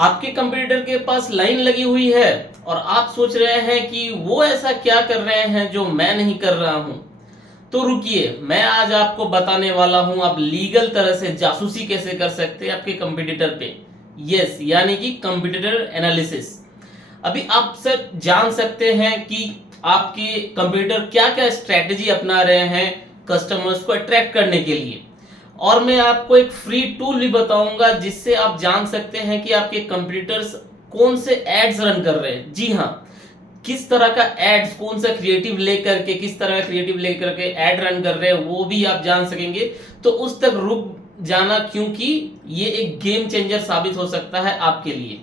आपके कंप्यूटर के पास लाइन लगी हुई है और आप सोच रहे हैं कि वो ऐसा क्या कर रहे हैं जो मैं नहीं कर रहा हूं। तो रुकिए, मैं आज आपको बताने वाला हूं आप लीगल तरह से जासूसी कैसे कर सकते हैं आपके कंप्यूटर पे। यस, यानी कि कंप्यूटर एनालिसिस। अभी आप सब जान सकते हैं कि आपके कंप्यूटर क्या क्या स्ट्रेटेजी अपना रहे हैं कस्टमर्स को अट्रैक्ट करने के लिए। और मैं आपको एक फ्री टूल भी बताऊंगा जिससे आप जान सकते हैं कि आपके कंप्यूटर्स कौन से एड्स रन कर रहे हैं। जी हाँ, किस तरह का एड्स, कौन सा क्रिएटिव लेकर के, किस तरह का क्रिएटिव लेकर के एड रन कर रहे हैं वो भी आप जान सकेंगे। तो उस तक रुक जाना, क्योंकि ये एक गेम चेंजर साबित हो सकता है आपके लिए।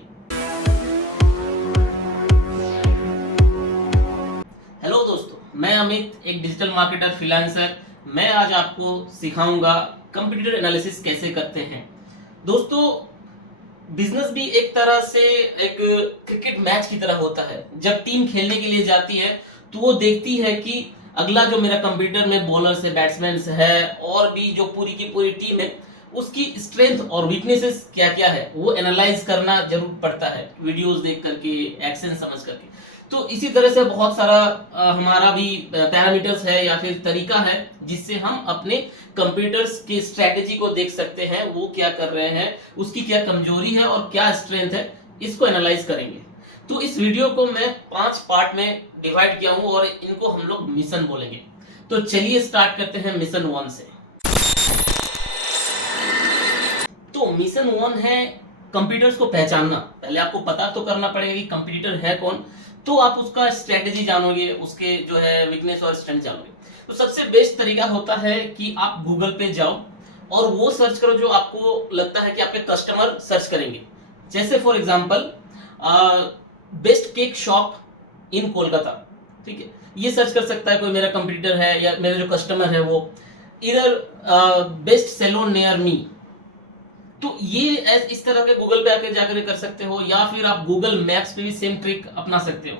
हेलो दोस्तों, मैं अमित, एक डिजिटल मार्केटर फ्रीलांसर। मैं आज आपको सिखाऊंगा कंप्यूटर एनालिसिस कैसे करते हैं। दोस्तों, बिजनेस भी एक तरह से एक क्रिकेट मैच की तरह होता है। जब टीम खेलने के लिए जाती है तो वो देखती है कि अगला जो मेरा कंप्यूटर में बॉलर्स है, बैट्समैन है और भी जो पूरी की पूरी टीम है उसकी स्ट्रेंथ और वीकनेसेस क्या क्या है वो एनालाइज करना जरूर पड़ता है, वीडियोस देख करके, एक्शन समझ करके। तो इसी तरह से बहुत सारा हमारा भी पैरामीटर्स है या फिर तरीका है जिससे हम अपने कंप्यूटर्स की स्ट्रेटेजी को देख सकते हैं, वो क्या कर रहे हैं, उसकी क्या कमजोरी है और क्या स्ट्रेंथ है, इसको एनालाइज करेंगे। तो इस वीडियो को मैं 5 पार्ट में डिवाइड किया हूं और इनको हम लोग मिशन बोलेंगे। तो चलिए स्टार्ट करते हैं मिशन 1 से। तो मिशन 1 है कंप्यूटर्स को पहचानना। पहले आपको पता तो करना पड़ेगा कि कंप्यूटर है कौन, तो आप उसका स्ट्रेटेजी जानोगे, उसके जो है वीकनेस और स्ट्रेंथ जानोगे। तो सबसे बेस्ट तरीका होता है कि आप गूगल पे जाओ और वो सर्च करो जो आपको लगता है कि आपके कस्टमर सर्च करेंगे। जैसे for example best cake shop in Kolkata, ठीक है, ये सर्च कर सकता है कोई मेरा कंप्यूटर है या मेरा जो कस्टमर है वो। इधर बेस्ट सैलून नियर मी, तो ये इस तरह के गूगल पे आके जाकर कर सकते हो, या फिर आप गूगल मैप्स पे भी सेम ट्रिक अपना सकते हो।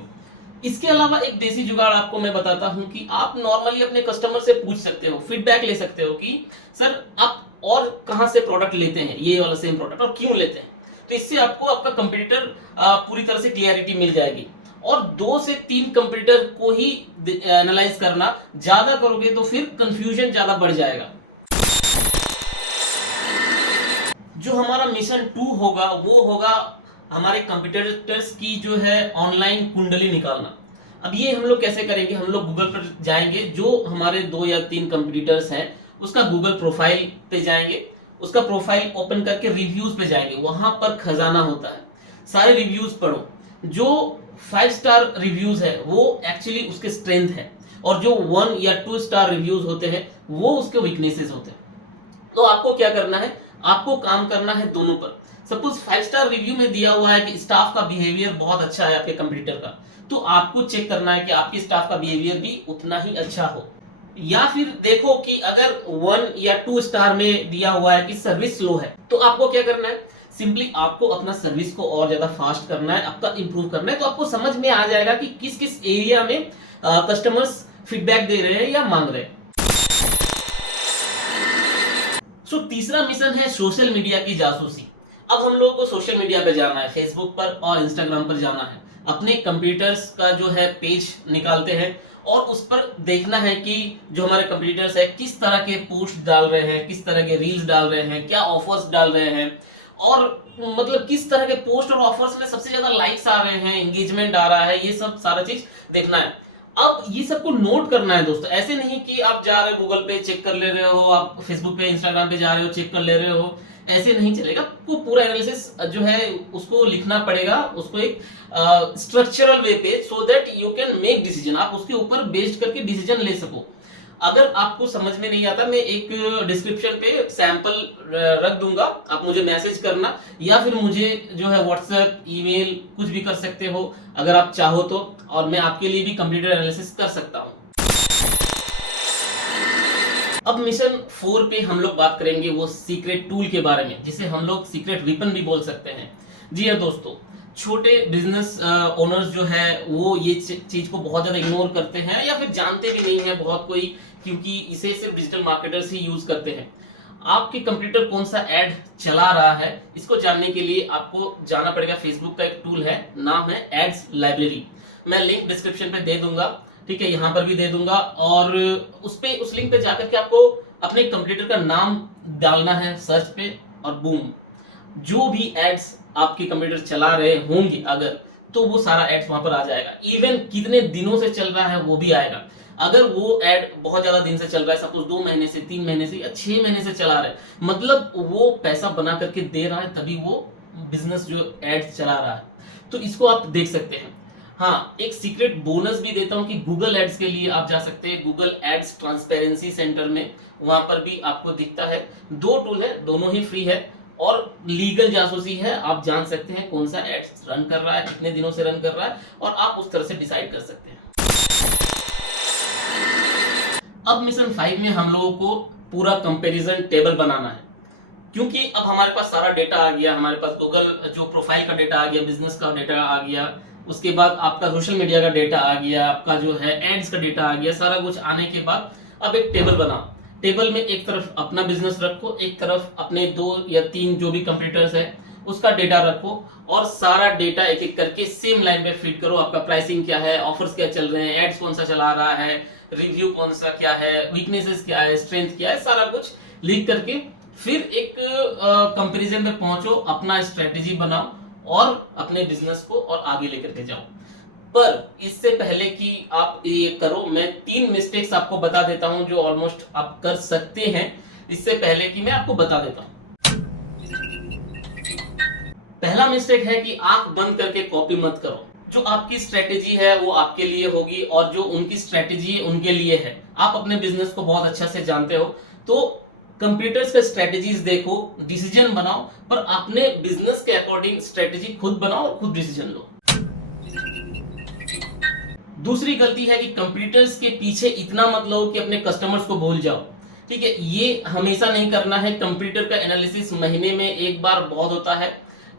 इसके अलावा एक देसी जुगाड़ आपको मैं बताता हूं कि आप नॉर्मली अपने कस्टमर से पूछ सकते हो, फीडबैक ले सकते हो कि सर आप और कहां से प्रोडक्ट लेते हैं, ये वाला सेम प्रोडक्ट, और क्यों लेते हैं। तो इससे आपको आपका कंप्यूटर पूरी तरह से क्लियरिटी मिल जाएगी। और 2 से 3 कंप्यूटर को ही एनालाइज करना, ज्यादा करोगे तो फिर कंफ्यूजन ज्यादा बढ़ जाएगा। जो हमारा मिशन 2 होगा वो होगा हमारे कंप्यूटर्स की जो है ऑनलाइन कुंडली निकालना। अब ये हम लोग कैसे करेंगे, हम लोग गूगल पर जाएंगे, जो हमारे 2 या 3 कंप्यूटर्स हैं उसका गूगल प्रोफाइल पे जाएंगे, उसका प्रोफाइल ओपन करके रिव्यूज पे जाएंगे। वहां पर खजाना होता है, सारे रिव्यूज पढ़ो। जो 5 स्टार रिव्यूज है वो एक्चुअली उसके स्ट्रेंथ है, और जो 1 या 2 स्टार रिव्यूज होते हैं वो उसके वीकनेसेस होते हैं। तो आपको क्या करना है, आपको काम करना है दोनों पर। सपोज 5 स्टार रिव्यू में दिया हुआ है कि स्टाफ का बिहेवियर बहुत अच्छा है आपके कंप्यूटर का, तो आपको चेक करना है कि आपके स्टाफ का बिहेवियर भी उतना ही अच्छा हो। या फिर देखो कि अगर 1 या 2 स्टार में दिया हुआ है कि सर्विस स्लो है, तो आपको क्या करना है, सिंपली आपको अपना सर्विस को और ज्यादा फास्ट करना है, आपका इंप्रूव करना है। तो आपको समझ में आ जाएगा कि किस किस एरिया में कस्टमर्स फीडबैक दे रहे हैं या मांग रहे हैं। सो तीसरा मिशन है सोशल मीडिया की जासूसी। अब हम लोगों को सोशल मीडिया पे जाना है, फेसबुक पर और इंस्टाग्राम पर जाना है। अपने कंप्यूटर्स का जो है पेज निकालते हैं और उस पर देखना है कि जो हमारे कंप्यूटर्स है किस तरह के पोस्ट डाल रहे हैं, किस तरह के रील्स डाल रहे हैं, क्या ऑफर्स डाल रहे हैं, और मतलब किस तरह के पोस्ट और ऑफर्स में सबसे ज्यादा लाइक्स आ रहे हैं, एंगेजमेंट आ रहा है, ये सब सारा चीज देखना है। अब ये सबको नोट करना है दोस्तों। ऐसे नहीं कि आप जा रहे हो गूगल पे चेक कर ले रहे हो, आप फेसबुक पे इंस्टाग्राम पे जा रहे हो चेक कर ले रहे हो, ऐसे नहीं चलेगा। आपको पूरा एनालिसिस जो है उसको लिखना पड़ेगा, उसको एक स्ट्रक्चरल वे पे, so that you can make decision, आप उसके ऊपर बेस्ड करके डिसीजन ले सको। अगर आपको समझ में नहीं आता, मैं एक डिस्क्रिप्शन पे सैंपल रख दूंगा, आप मुझे मैसेज करना या फिर मुझे जो है व्हाट्सएप, ईमेल कुछ भी कर सकते हो अगर आप चाहो तो, और मैं आपके लिए भी कंप्यूटर एनालिसिस कर सकता हूं। अब मिशन 4 पे हम लोग बात करेंगे वो सीक्रेट टूल के बारे में, जिसे हम लोग सीक्रेट वेपन भी बोल सकते हैं। जी हाँ दोस्तों, छोटे बिजनेस ओनर्स जो है वो ये चीज को बहुत ज्यादा इग्नोर करते हैं या फिर जानते भी नहीं है बहुत कोई, क्योंकि इसे सिर्फ डिजिटल मार्केटर्स ही यूज करते हैं। आपके कंप्यूटर कौन सा ऐड चला रहा है, इसको जानने के लिए आपको जाना पड़ेगा। फेसबुक का एक टूल है, नाम है एड्स लाइब्रेरी। मैं लिंक डिस्क्रिप्शन पे दे दूंगा, ठीक है, यहाँ पर भी दे दूंगा। और उस लिंक पे जाकर के आपको अपने कंप्यूटर का नाम डालना है सर्च पे, और बूम, जो भी एड्स आपके कंप्यूटर चला रहे होंगे अगर, तो वो सारा एड्स वहां पर आ जाएगा। इवन कितने दिनों से चल रहा है वो भी आएगा। अगर वो ऐड बहुत ज्यादा दिन से चल रहा है, सपोज 2 महीने से, 3 महीने से या 6 महीने से चला रहा है, मतलब वो पैसा बना करके दे रहा है, तभी वो बिजनेस जो एड चला रहा है, तो इसको आप देख सकते हैं। हाँ, एक सीक्रेट बोनस भी देता हूं कि गूगल एड्स के लिए आप जा सकते हैं गूगल एड्स ट्रांसपेरेंसी सेंटर में, वहां पर भी आपको दिखता है। 2 टूल है, दोनों ही फ्री है और लीगल जासूसी है। आप जान सकते हैं कौन सा एड्स रन कर रहा है, कितने दिनों से रन कर रहा है, और आप उस तरह से डिसाइड कर सकते हैं। अब मिशन 5 में हम लोगों को पूरा कंपैरिजन टेबल बनाना है, क्योंकि अब हमारे पास सारा डेटा आ गया। हमारे पास गूगल जो प्रोफाइल का डेटा आ गया, बिजनेस का डेटा आ गया, उसके बाद आपका सोशल मीडिया का डेटा आ गया, आपका जो है एड्स का डेटा आ गया। सारा कुछ आने के बाद अब एक टेबल बनाओ। टेबल में एक तरफ अपना बिजनेस रखो, एक तरफ अपने 2 या 3 जो भी कंपटीटर्स है उसका डेटा रखो, और सारा डेटा एक एक करके सेम लाइन पे फीड करो। आपका प्राइसिंग क्या है, ऑफर्स क्या चल रहे हैं, एड्स कौन सा चला रहा है, रिव्यू कौन सा क्या है, वीकनेसेस क्या है, स्ट्रेंथ क्या है, सारा कुछ लिख करके फिर एक कंपैरिजन में पहुंचो, अपना स्ट्रेटेजी बनाओ और अपने बिजनेस को और आगे लेकर के जाओ। पर इससे पहले कि आप ये करो, मैं 3 मिस्टेक्स आपको बता देता हूं जो ऑलमोस्ट आप कर सकते हैं। इससे पहले कि मैं आपको बता देता हूं, पहला मिस्टेक है कि आंख बंद करके कॉपी मत करो। जो आपकी स्ट्रेटेजी है वो आपके लिए होगी, और जो उनकी स्ट्रेटेजी है उनके लिए है। आप अपने बिजनेस को बहुत अच्छा से जानते हो, तो कंप्यूटर्स के स्ट्रेटेजीज देखो, डिसीजन बनाओ, पर अपने बिजनेस के अकॉर्डिंग स्ट्रेटेजी खुद बनाओ और खुद डिसीजन लो। दूसरी गलती है कि कंप्यूटर्स के पीछे इतना मत लो कि अपने कस्टमर्स को भूल जाओ, ठीक है। ये हमेशा नहीं करना है। कंप्यूटर का एनालिसिस महीने में एक बार बहुत होता है,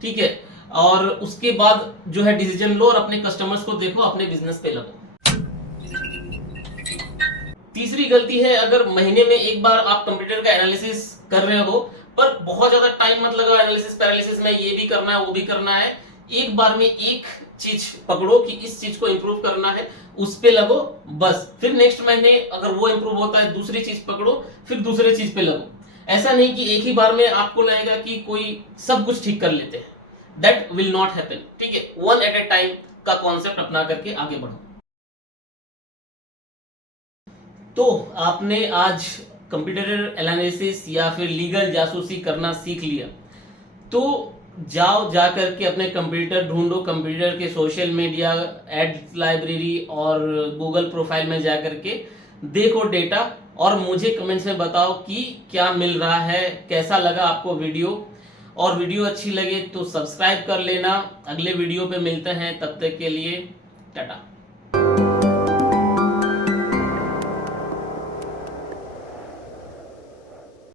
ठीक है, और उसके बाद जो है डिसीजन लो और अपने कस्टमर्स को देखो, अपने बिजनेस पे लगो। तीसरी गलती है, अगर महीने में एक बार आप कंप्यूटर का एनालिसिस कर रहे हो, पर बहुत ज्यादा टाइम मत लगाओ एनालिसिस पैरालिसिस में, ये भी करना है वो भी करना है। एक बार में एक चीज पकड़ो कि इस चीज को इंप्रूव करना है, उस पे लगो बस। फिर नेक्स्ट महीने अगर वो इंप्रूव होता है, दूसरी चीज पकड़ो, फिर दूसरे चीज पे लगो। ऐसा नहीं कि एक ही बार में आपको लगेगा कि कोई सब कुछ ठीक कर लेते हैं, दैट विल नॉट हैपन, ठीक है। 1 एट ए टाइम का कॉन्सेप्ट अपना करके आगे बढ़ो। तो आपने आज कंप्यूटर एनालिसिस या फिर लीगल जासूसी करना सीख लिया, तो जाओ जा करके अपने कंप्यूटर ढूंढो, कंप्यूटर के सोशल मीडिया, एड्स लाइब्रेरी और गूगल प्रोफाइल में जा करके देखो डेटा, और मुझे कमेंट्स में बताओ कि क्या मिल रहा है, कैसा लगा आपको वीडियो। और वीडियो अच्छी लगे तो सब्सक्राइब कर लेना। अगले वीडियो पे मिलते हैं, तब तक के लिए टाटा।